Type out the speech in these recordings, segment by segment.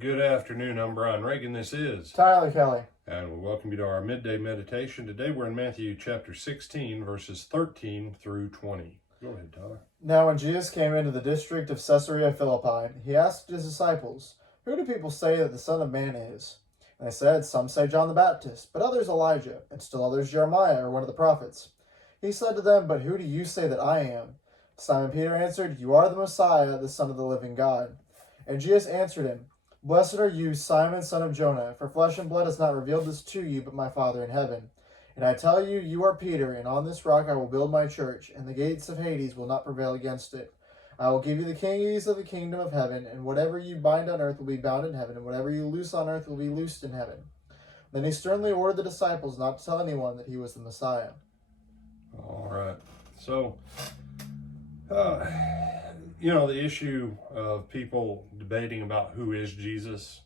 Good afternoon. I'm Brian Reagan. This is Tyler Kelly. And we welcome you to our midday meditation. Today we're in Matthew chapter 16, verses 13 through 20. Go ahead, Tyler. Now when Jesus came into the district of Caesarea Philippi, he asked his disciples, "Who do people say that the Son of Man is?" And they said, "Some say John the Baptist, but others Elijah, and still others Jeremiah or one of the prophets." He said to them, "But who do you say that I am?" Simon Peter answered, "You are the Messiah, the Son of the living God." And Jesus answered him, "Blessed are you, Simon, son of Jonah, for flesh and blood has not revealed this to you, but my Father in heaven. And I tell you, you are Peter, and on this rock I will build my church, and the gates of Hades will not prevail against it. I will give you the keys of the kingdom of heaven, and whatever you bind on earth will be bound in heaven, and whatever you loose on earth will be loosed in heaven." Then he sternly ordered the disciples not to tell anyone that he was the Messiah. All right. So, the issue of people debating about who is Jesus,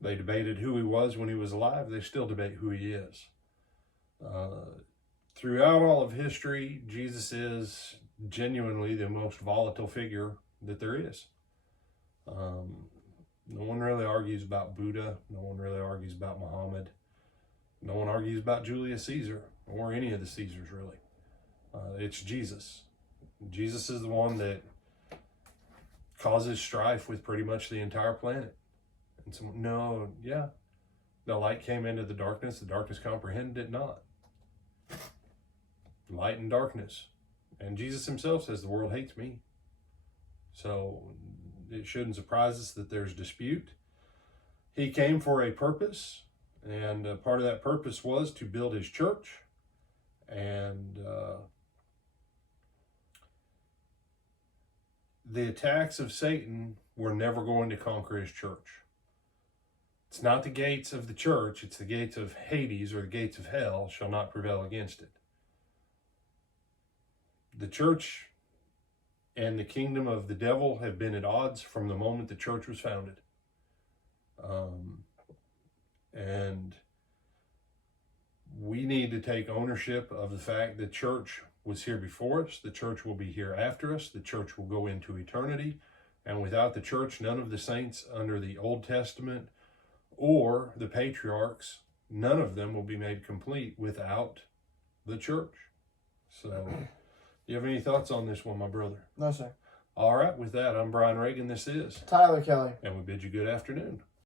they debated who he was when he was alive. They still debate who he is. Throughout all of history, Jesus is genuinely the most volatile figure that there is. No one really argues about Buddha. No one really argues about Muhammad. No one argues about Julius Caesar or any of the Caesars, really. It's Jesus. Jesus is the one that causes strife with pretty much the entire planet. And so, the light came into the darkness comprehended it not. Light and darkness. And Jesus himself says the world hates me. So it shouldn't surprise us that there's dispute. He came for a purpose, and part of that purpose was to build his church. And the attacks of Satan were never going to conquer his church. It's not the gates of the church, it's the gates of Hades, or the gates of hell shall not prevail against it. The church and the kingdom of the devil have been at odds from the moment the church was founded. And we need to take ownership of the fact that church was here before us. The church will be here after us. The church will go into eternity. And without the church, none of the saints under the Old Testament or the patriarchs, none of them will be made complete without the church. So, do you have any thoughts on this one, my brother? No, sir. All right, with that, I'm Brian Reagan. This is Tyler Kelly. And we bid you good afternoon.